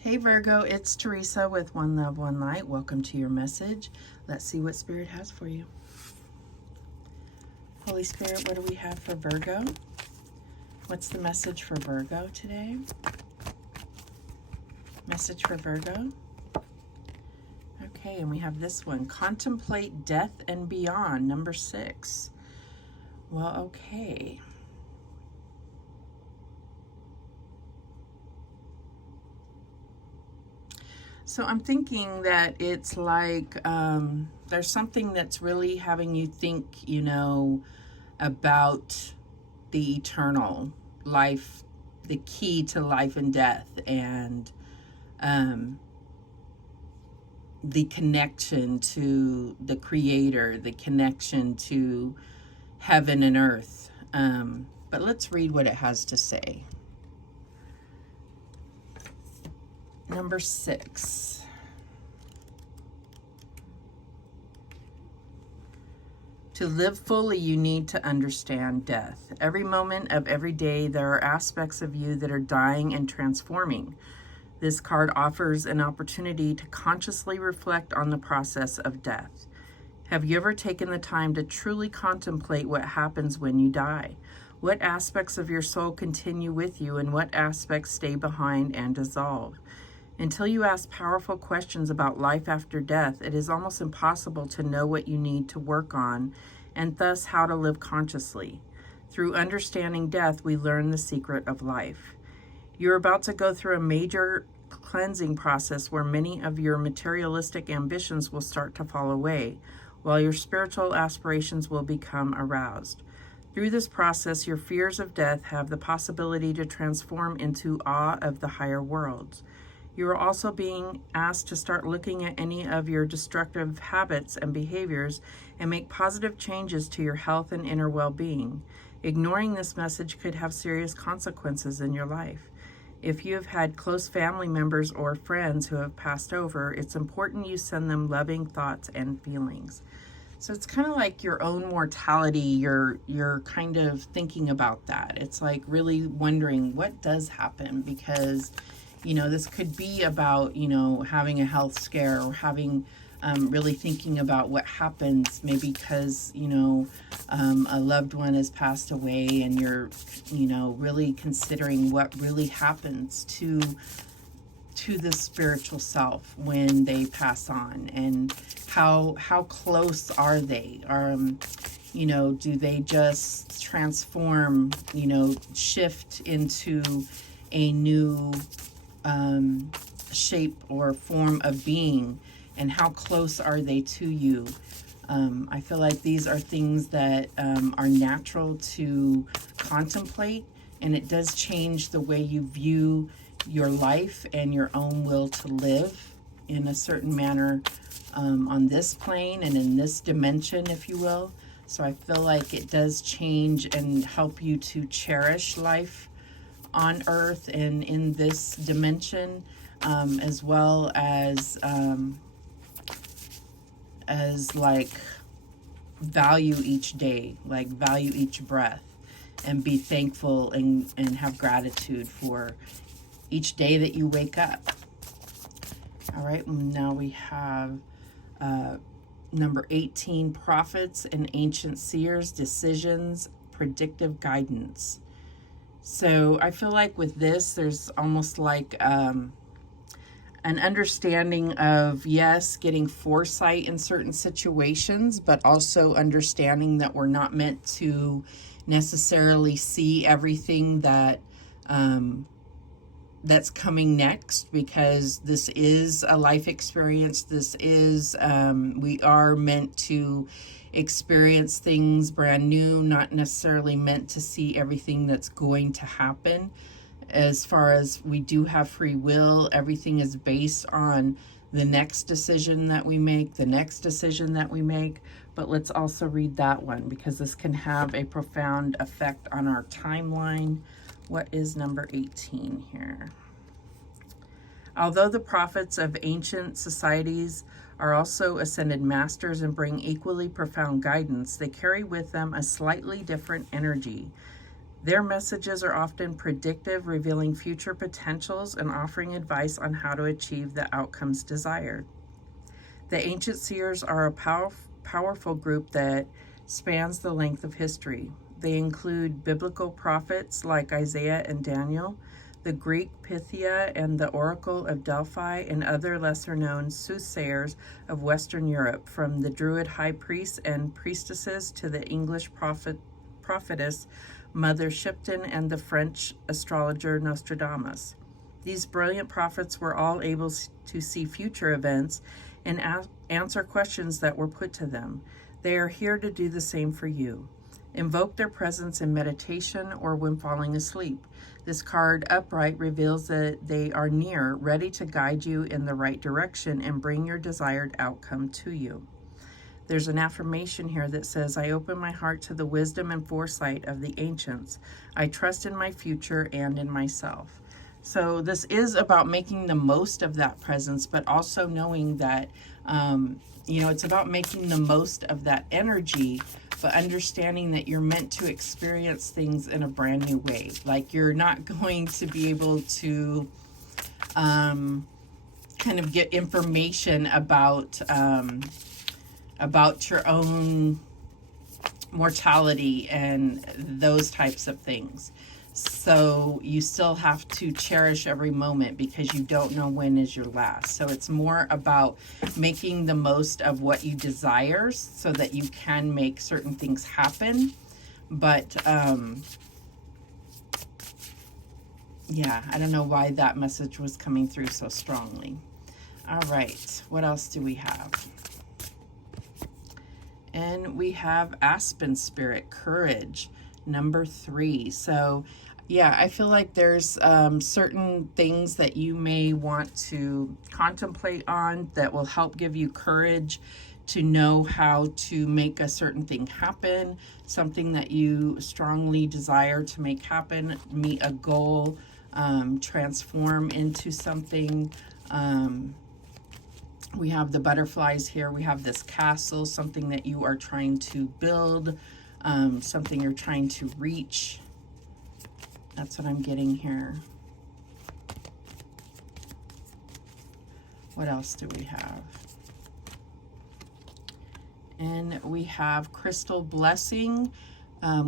Hey Virgo, it's Teresa with One Love, One Light. Welcome to your message. Let's see what Spirit has for you. Holy Spirit, what do we have for Virgo? What's the message for Virgo today? Message for Virgo. Okay, and we have this one. Contemplate death and beyond, number 6. Well, okay. So I'm thinking that it's like there's something that's really having you think, about the eternal life, the key to life and death, and the connection to the Creator, the connection to heaven and earth. But let's read what it has to say. Number 6. To live fully, you need to understand death. Every moment of every day, there are aspects of you that are dying and transforming. This card offers an opportunity to consciously reflect on the process of death. Have you ever taken the time to truly contemplate what happens when you die? What aspects of your soul continue with you, and what aspects stay behind and dissolve? Until you ask powerful questions about life after death, it is almost impossible to know what you need to work on, and thus how to live consciously. Through understanding death, we learn the secret of life. You're about to go through a major cleansing process where many of your materialistic ambitions will start to fall away, while your spiritual aspirations will become aroused. Through this process, your fears of death have the possibility to transform into awe of the higher worlds. You are also being asked to start looking at any of your destructive habits and behaviors and make positive changes to your health and inner well-being. Ignoring this message could have serious consequences in your life. If you have had close family members or friends who have passed over, it's important you send them loving thoughts and feelings. So it's kind of like your own mortality. You're kind of thinking about that. It's like really wondering what does happen, because this could be about, having a health scare, or having really thinking about what happens, maybe because, a loved one has passed away, and you're, really considering what really happens to the spiritual self when they pass on, and how close are they? Do they just transform, shift into a new shape or form of being, and how close are they to you? I feel like these are things that are natural to contemplate, and it does change the way you view your life and your own will to live in a certain manner on this plane and in this dimension, if you will. So I feel like it does change and help you to cherish life on earth and in this dimension, as well as like value each day, like value each breath, and be thankful and have gratitude for each day that you wake up. All right, now we have number 18, prophets and ancient seers, decisions, predictive guidance. So I feel like with this, there's almost like an understanding of, yes, getting foresight in certain situations, but also understanding that we're not meant to necessarily see everything that that's coming next, because this is a life experience. This is, we are meant to experience things brand new, not necessarily meant to see everything that's going to happen. As far as we do have free will, everything is based on the next decision that we make, But let's also read that one, because this can have a profound effect on our timeline. What is number 18 here? Although the prophets of ancient societies are also ascended masters and bring equally profound guidance, they carry with them a slightly different energy. Their messages are often predictive, revealing future potentials and offering advice on how to achieve the outcomes desired. The ancient seers are a powerful group that spans the length of history. They include biblical prophets like Isaiah and Daniel, the Greek Pythia and the Oracle of Delphi, and other lesser-known soothsayers of Western Europe, from the Druid high priests and priestesses to the English prophetess Mother Shipton and the French astrologer Nostradamus. These brilliant prophets were all able to see future events and answer questions that were put to them. They are here to do the same for you. Invoke their presence in meditation or when falling asleep. This card upright reveals that they are near, ready to guide you in the right direction and bring your desired outcome to you. There's an affirmation here that says, I open my heart to the wisdom and foresight of the ancients. I trust in my future and in myself. So this is about making the most of that presence, but also knowing that, it's about making the most of that energy, but understanding that you're meant to experience things in a brand new way. Like, you're not going to be able to kind of get information about your own mortality and those types of things. So you still have to cherish every moment because you don't know when is your last. So it's more about making the most of what you desire so that you can make certain things happen. But yeah, I don't know why that message was coming through so strongly. All right, what else do we have? And we have Aspen Spirit, Courage, number 3. So yeah, I feel like there's certain things that you may want to contemplate on that will help give you courage to know how to make a certain thing happen, something that you strongly desire to make happen, meet a goal, transform into something. We have the butterflies here. We have this castle, something that you are trying to build, something you're trying to reach. That's what I'm getting here. What else do we have? And we have Crystal Blessing,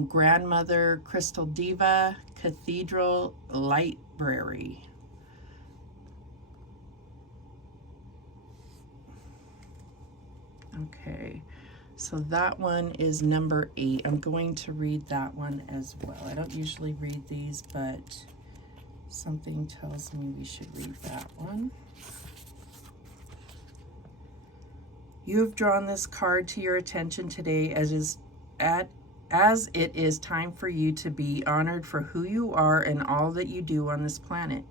Grandmother Crystal Diva, Cathedral Library. Okay, so that one is number 8. I'm going to read that one as well. I don't usually read these, but something tells me we should read that one. You have drawn this card to your attention today as it is time for you to be honored for who you are and all that you do on this planet.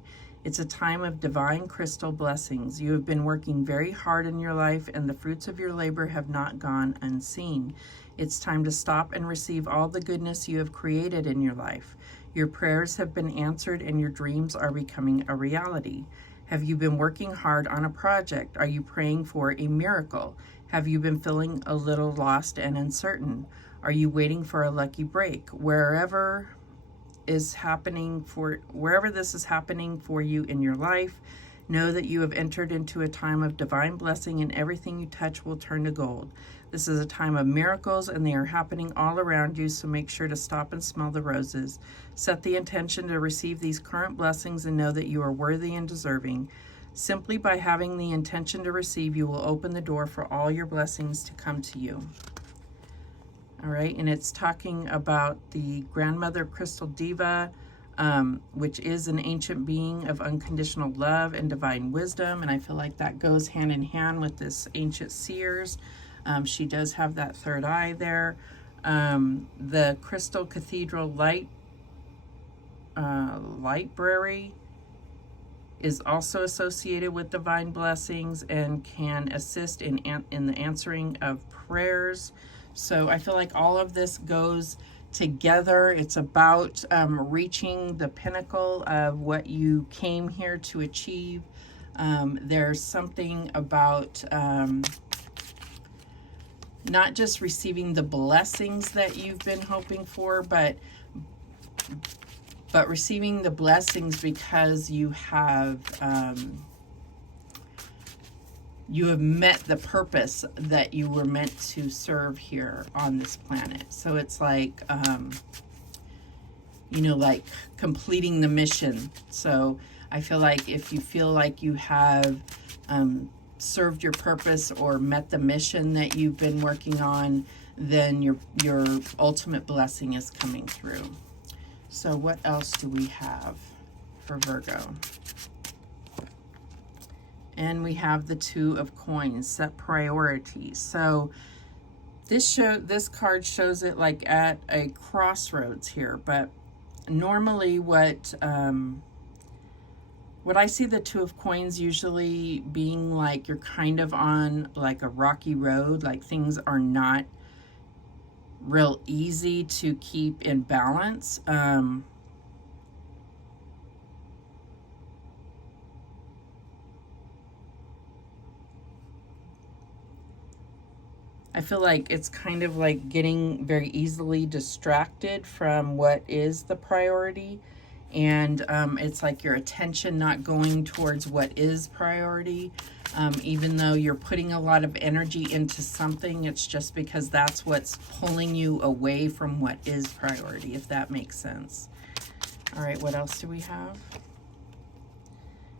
It's a time of divine crystal blessings. You have been working very hard in your life, and the fruits of your labor have not gone unseen. It's time to stop and receive all the goodness you have created in your life. Your prayers have been answered, and your dreams are becoming a reality. Have you been working hard on a project? Are you praying for a miracle? Have you been feeling a little lost and uncertain? Are you waiting for a lucky break? Wherever this is happening for you in your life, know that you have entered into a time of divine blessing, and everything you touch will turn to gold. This is a time of miracles, and they are happening all around you, so make sure to stop and smell the roses. Set the intention to receive these current blessings and know that you are worthy and deserving. Simply by having the intention to receive, you will open the door for all your blessings to come to you. All right, and it's talking about the Grandmother Crystal Diva, which is an ancient being of unconditional love and divine wisdom. And I feel like that goes hand in hand with this ancient seers. She does have that third eye there. The Crystal Cathedral Library is also associated with divine blessings and can assist in the answering of prayers. So I feel like all of this goes together. It's about reaching the pinnacle of what you came here to achieve. There's something about not just receiving the blessings that you've been hoping for, but but receiving the blessings because you have met the purpose that you were meant to serve here on this planet. So it's like, you know, like completing the mission. So I feel like if you feel like you have served your purpose or met the mission that you've been working on, then your ultimate blessing is coming through. So what else do we have for Virgo? And we have the Two of Coins, set priorities. So this card shows it like at a crossroads here, but normally what I see the Two of Coins usually being like you're kind of on like a rocky road, like things are not real easy to keep in balance. I feel like it's kind of like getting very easily distracted from what is the priority. And it's like your attention not going towards what is priority. Even though you're putting a lot of energy into something, it's just because that's what's pulling you away from what is priority, if that makes sense. All right, what else do we have?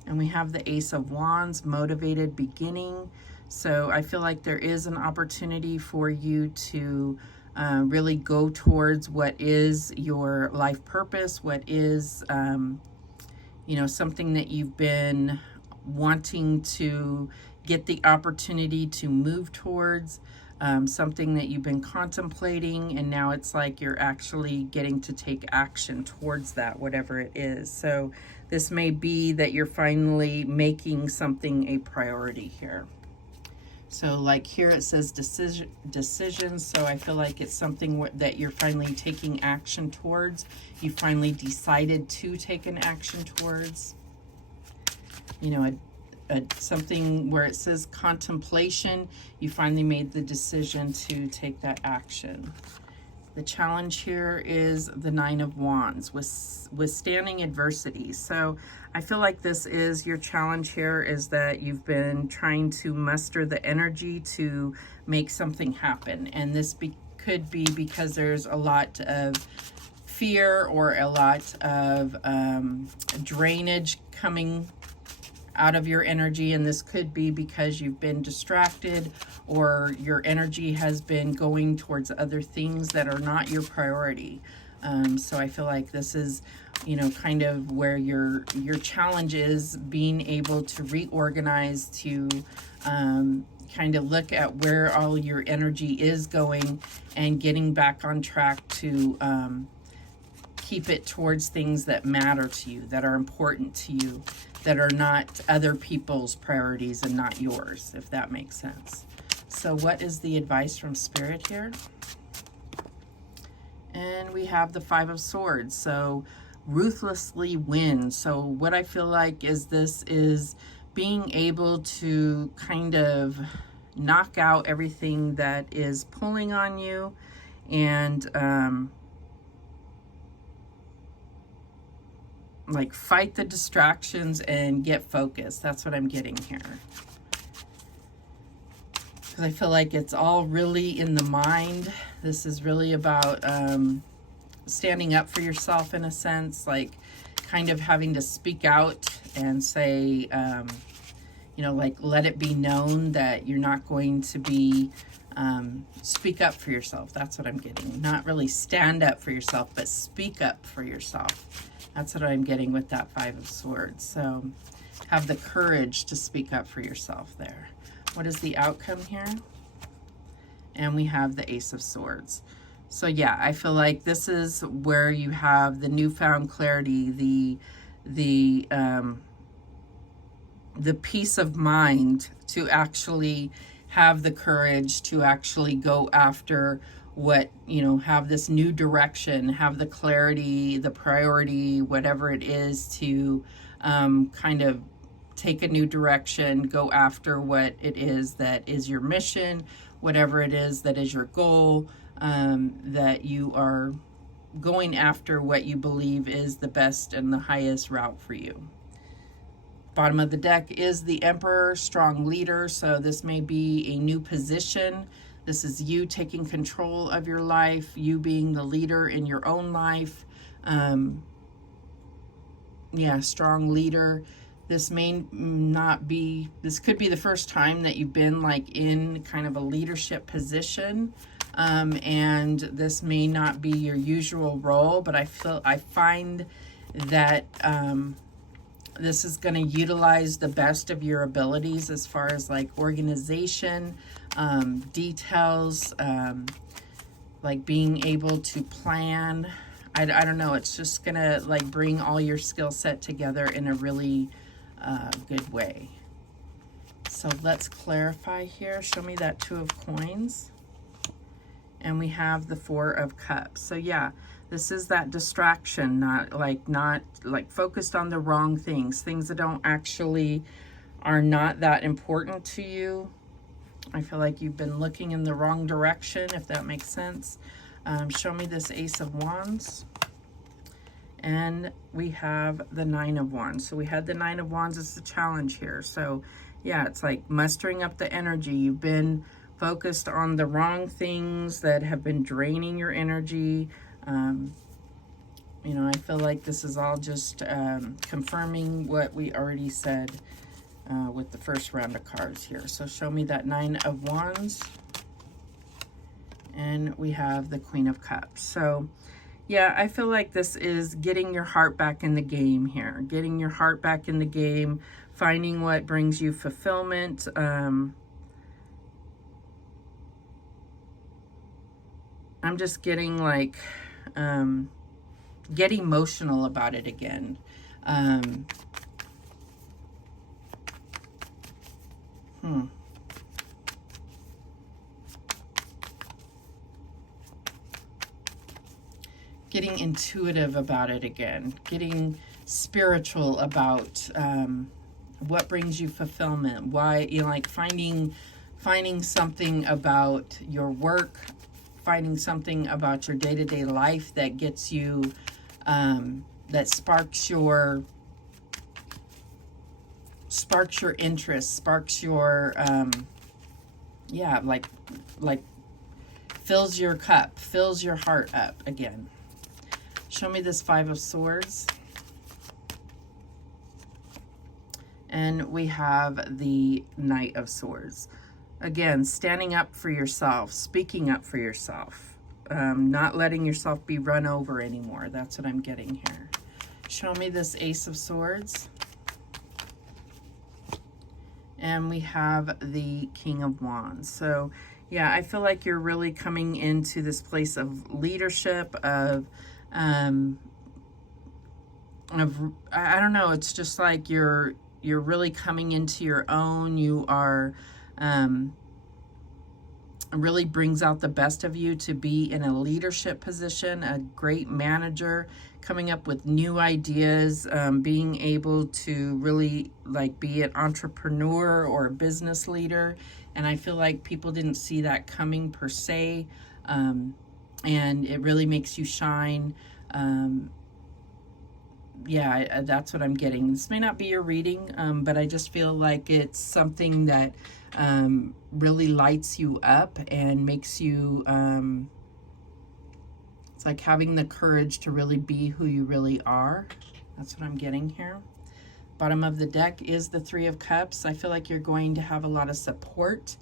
And we have the Ace of Wands, motivated beginning. So I feel like there is an opportunity for you to really go towards what is your life purpose, what is, you know, something that you've been wanting to get the opportunity to move towards, something that you've been contemplating, and now it's like you're actually getting to take action towards that, whatever it is. So this may be that you're finally making something a priority here. So like here it says decisions. So I feel like it's something that you're finally taking action towards. You finally decided to take an action towards. You know, something where it says contemplation. You finally made the decision to take that action. The challenge here is the Nine of Wands, withstanding adversity. So I feel like this is your challenge here, is that you've been trying to muster the energy to make something happen. And this could be because there's a lot of fear or a lot of drainage coming out of your energy, and this could be because you've been distracted or your energy has been going towards other things that are not your priority. So I feel like this is, you know, kind of where your challenge is, being able to reorganize, to kind of look at where all your energy is going and getting back on track to keep it towards things that matter to you, that are important to you, that are not other people's priorities and not yours, if that makes sense. So what is the advice from Spirit here? And we have the Five of Swords. So ruthlessly win. So what I feel like is this is being able to kind of knock out everything that is pulling on you, and like fight the distractions and get focused. That's what I'm getting here. Because I feel like it's all really in the mind. This is really about standing up for yourself in a sense, like kind of having to speak out and say, you know, like let it be known that you're not going to be, speak up for yourself. That's what I'm getting. Not really stand up for yourself, but speak up for yourself. That's what I'm getting with that Five of Swords. So have the courage to speak up for yourself there. What is the outcome here? And we have the Ace of Swords. So yeah, I feel like this is where you have the newfound clarity, the peace of mind to actually have the courage to actually go after what, you know, have this new direction, have the clarity, the priority, whatever it is, to kind of take a new direction, go after what it is that is your mission, whatever it is that is your goal, that you are going after what you believe is the best and the highest route for you. Bottom of the deck is the Emperor, strong leader. So this may be a new position. This is you taking control of your life, you being the leader in your own life. Yeah, strong leader. This may not be, this could be the first time that you've been like in kind of a leadership position. And this may not be your usual role, but I find that this is going to utilize the best of your abilities as far as like organization, details, like being able to plan. I don't know, it's just going to like bring all your skill set together in a really good way. So let's clarify here. Show me that Two of Coins. And we have the Four of Cups. So yeah, this is that distraction, not like focused on the wrong things that don't actually are not that important to you. I feel like you've been looking in the wrong direction, if that makes sense. Show me this Ace of Wands. And we have the Nine of Wands. So we had the Nine of Wands as the challenge here. So yeah, it's like mustering up the energy. You've been focused on the wrong things that have been draining your energy. You know, I feel like this is all just confirming what we already said with the first round of cards here. So show me that Nine of Wands. And we have the Queen of Cups. So yeah, I feel like this is getting your heart back in the game here. Getting your heart back in the game, finding what brings you fulfillment. I'm just getting like, get emotional about it again. Getting intuitive about it again. Getting spiritual about what brings you fulfillment. Why, you know, like finding something about your work, finding something about your day-to-day life that gets you, that sparks your interest, sparks your, yeah, like fills your cup, fills your heart up again. Show me this Five of Swords. And we have the Knight of Swords. Again, standing up for yourself, speaking up for yourself, not letting yourself be run over anymore. That's what I'm getting here. Show me this Ace of Swords. And we have the King of Wands. So yeah, I feel like you're really coming into this place of leadership, of I don't know, it's just like you're really coming into your own. You are, really brings out the best of you to be in a leadership position, a great manager, coming up with new ideas, being able to really like be an entrepreneur or a business leader. And I feel like people didn't see that coming per se. And it really makes you shine. Yeah, that's what I'm getting. This may not be your reading, but I just feel like it's something that really lights you up and makes you, it's like having the courage to really be who you really are. That's what I'm getting here. Bottom of the deck is the Three of Cups. I feel like you're going to have a lot of support,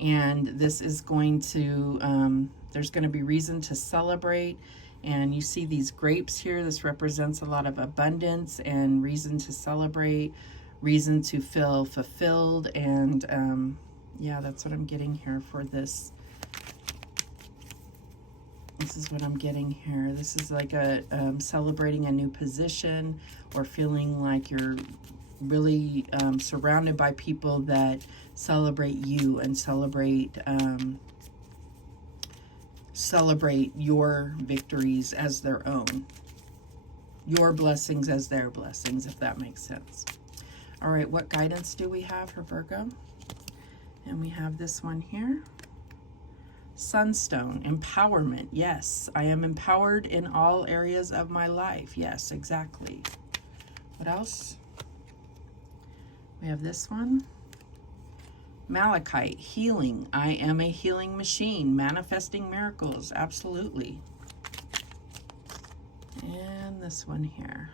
and this is going to, there's going to be reason to celebrate. And you see these grapes here. This represents a lot of abundance and reason to celebrate, reason to feel fulfilled. And yeah, that's what I'm getting here for this. This is what I'm getting here. This is like a celebrating a new position, or feeling like you're really surrounded by people that celebrate you and celebrate your victories as their own, your blessings as their blessings, if that makes sense. All right, what guidance do we have for Virgo? And we have this one here. Sunstone, empowerment. Yes, I am empowered in all areas of my life. Yes, exactly. What else? We have this one. Malachite, healing. I am a healing machine, manifesting miracles. Absolutely. And this one here.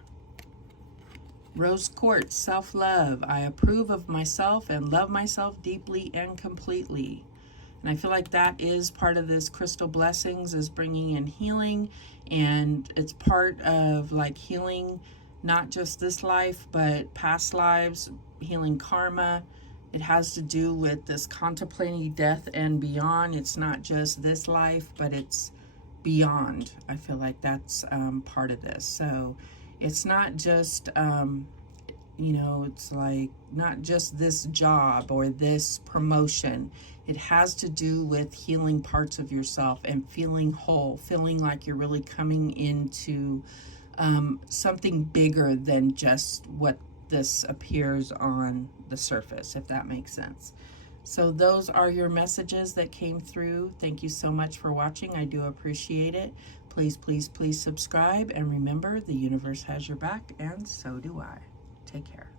Rose quartz, self-love. I approve of myself and love myself deeply and completely. And I feel like that is part of this crystal blessings, is bringing in healing, and it's part of like healing not just this life but past lives, healing karma. It has to do with this contemplating death and beyond. It's not just this life, but it's beyond. I feel like that's part of this. So it's not just you know, it's like not just this job or this promotion. It has to do with healing parts of yourself and feeling whole, feeling like you're really coming into something bigger than just what this appears on the surface, if that makes sense. So those are your messages that came through. Thank you so much for watching. I do appreciate it. Please, please, please subscribe. And remember, the universe has your back, and so do I. Take care.